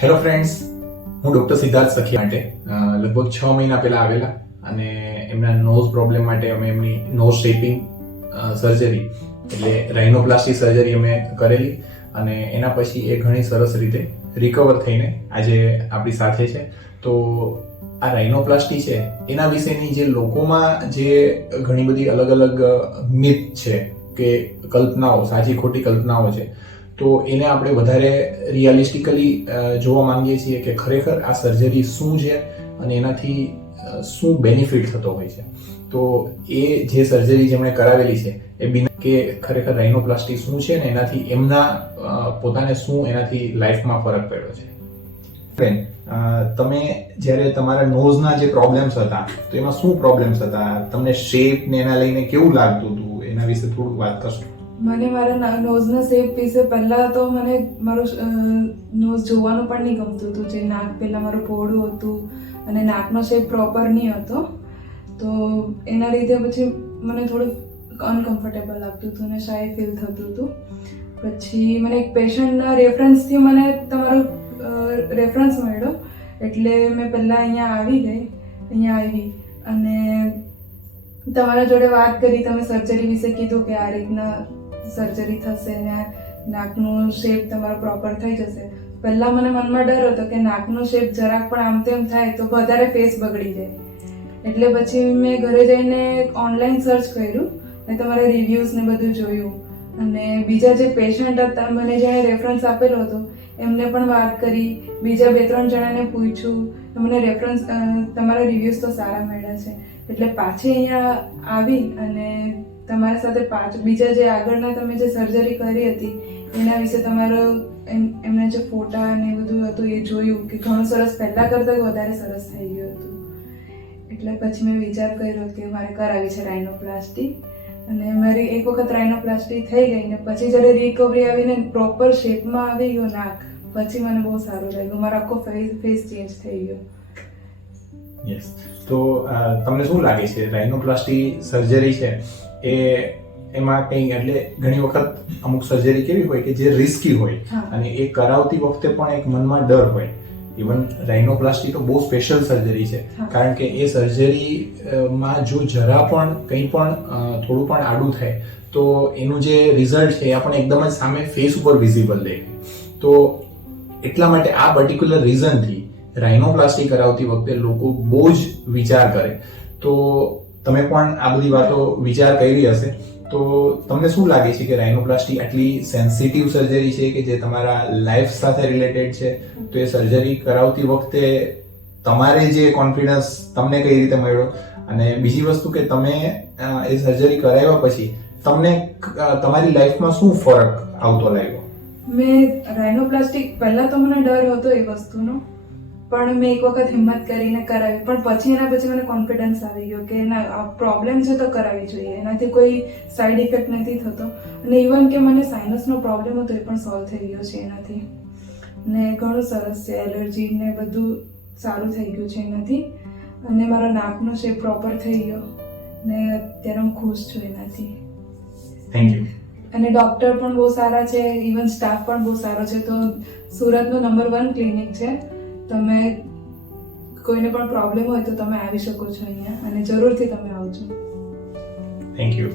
Hello friends, હું doctor Siddharth Sakhiya માટે લગભગ 6 મહિના પહેલા આવેલા અને એમના નોઝ પ્રોબ્લેમ માટે અમે એમની નોઝ શેપિંગ સર્જરી એટલે રાઇનોપ્લાસ્ટી સર્જરી અમે કરેલી અને એના પછી એ ઘણી સરસ રીતે રિકવર થઈને આજે આપણી સાથે છે. તો આ રાઇનોપ્લાસ્ટી છે એના વિશેની જે લોકોમાં જે ઘણી બધી અલગ અલગ મિથ છે કે કલ્પનાઓ, સાચી ખોટી કલ્પનાઓ છે, તો એને આપણે વધારે રિયાલિસ્ટિકલી જોવા માંગીએ છીએ કે ખરેખર આ સર્જરી શું છે અને એનાથી શું બેનિફિટ થતો હોય છે. તો એ જે સર્જરી જેમણે કરાવેલી છે એ બિના કે ખરેખર રાઇનોપ્લાસ્ટી શું છે ને એનાથી એમના પોતાને શું એનાથી લાઈફમાં ફરક પડ્યો છે. તમે જ્યારે તમારા નોઝના જે પ્રોબ્લેમ્સ હતા તો એમાં શું પ્રોબ્લેમ્સ હતા? તમને શેપ ને એના લઈને કેવું લાગતું હતું? એના વિશે થોડું વાત કરશો? મને મારા નોઝના શેપ વિશે પહેલા તો મને મારું નોઝ જોવાનું પણ નહીં ગમતું હતું. જે નાક પહેલા મારું પહોળું હતું અને નાકનો શેપ પ્રોપર નહીં હતો, તો એના લીધે પછી મને થોડું અનકમ્ફર્ટેબલ લાગતું હતું અને શાય ફીલ થતું હતું. પછી મને એક પેશન્ટના રેફરન્સથી મને તમારો રેફરન્સ મળ્યો, એટલે મેં પહેલાં અહીંયા આવી અને તમારા જોડે વાત કરી. તમે સર્જરી વિશે કીધું કે આ રીતના સર્જરી થશે ને નાકનું શેપ તમારો પ્રોપર થઈ જશે. પહેલાં મને મનમાં ડર હતો કે નાકનો શેપ જરાક પણ આમ તેમ થાય તો વધારે ફેસ બગડી જાય. એટલે પછી મેં ઘરે જઈને ઓનલાઈન સર્ચ કર્યું અને તમારા રિવ્યૂઝ ને બધું જોયું અને બીજા જે પેશન્ટ હતા મને જેણે રેફરન્સ આપેલો હતો એમને પણ વાત કરી. બીજા 2-3 જણાને પૂછ્યું, મને રેફરન્સ તમારા રિવ્યૂઝ તો સારા મળ્યા છે. એટલે પાછી અહીંયા આવી અને તમારા સાથે બીજા જે આગળના તમે જે સર્જરી કરી હતી એના વિશે તમારો એમના જે ફોટા અને એ બધું હતું એ જોયું કે ઘણું સરસ, પહેલાં કરતાં વધારે સરસ થઈ ગયું હતું. એટલે પછી મેં વિચાર કર્યો કે મારે કરાવી છે રાઇનોપ્લાસ્ટી. અને મારી એક વખત રાઇનોપ્લાસ્ટી થઈ ગઈ ને પછી જ્યારે રિકવરી આવીને પ્રોપર શેપમાં આવી ગયો નાક, પછી મને બહુ સારું લાગ્યું. મારો આખો ફેસ ચેન્જ થઈ ગયો. યસ. તો તમને શું લાગે છે રાઇનોપ્લાસ્ટી સર્જરી છે એમાં કંઈ, એટલે ઘણી વખત અમુક સર્જરી કેવી હોય કે જે રિસ્કી હોય અને એ કરાવતી વખતે પણ એક મનમાં ડર હોય. ઇવન રાઇનોપ્લાસ્ટી તો બહુ સ્પેશિયલ સર્જરી છે, કારણ કે એ સર્જરીમાં જો જરા પણ કંઈ પણ થોડું પણ આડું થાય તો એનું જે રિઝલ્ટ છે એ આપણને એકદમ જ સામે ફેસ ઉપર વિઝિબલ દેખાય. તો એટલા માટે આ પર્ટિક્યુલર રીઝનથી રાઇનોપ્લાસ્ટી કરાવતી વખતે લોકો બહુ જ વિચાર કરે. તો તમે પણ આ બધી વાતો વિચાર કરી હશે. તો તમને શું લાગે છે કે રાઇનોપ્લાસ્ટી આટલી સેન્સિટિવ સર્જરી છે કે જે તમારા લાઈફ સાથે રિલેટેડ છે, તો એ સર્જરી કરાવતી વખતે તમારે જે કોન્ફિડન્સ તમને કઈ રીતે મળ્યો, અને બીજી વસ્તુ કે તમે એ સર્જરી કરાવ્યા પછી તમને તમારી લાઈફમાં શું ફરક આવતો લાગ્યો? મેં રાઇનોપ્લાસ્ટી પહેલા તો મને ડર હતો એ વસ્તુનો, પણ મેં એક વખત હિંમત કરીને કરાવી. પણ પછી મને કોન્ફિડન્સ આવી ગયો કે ના, પ્રોબ્લેમ છે તો કરાવવી જોઈએ, એનાથી કોઈ સાઈડ ઇફેક્ટ નથી થતો. અને ઇવન કે મને સાઇનસનો પ્રોબ્લેમ હતો એ પણ સોલ્વ થઈ ગયો છે એનાથી. ને ઘણું સરસ છે, એલર્જી ને બધું સારું થઈ ગયું છે એનાથી. અને મારો નાકનો શેપ પ્રોપર થઈ ગયો ને અત્યારે હું ખુશ છું એનાથી. Thank you. અને ડૉક્ટર પણ બહુ સારા છે, ઇવન સ્ટાફ પણ બહુ સારો છે. તો સુરતનું નંબર 1 ક્લિનિક છે. તમે કોઈને પણ પ્રોબ્લેમ હોય તો તમે આવી શકો છો અહીંયા, અને જરૂરથી તમે આવજો. Thank you.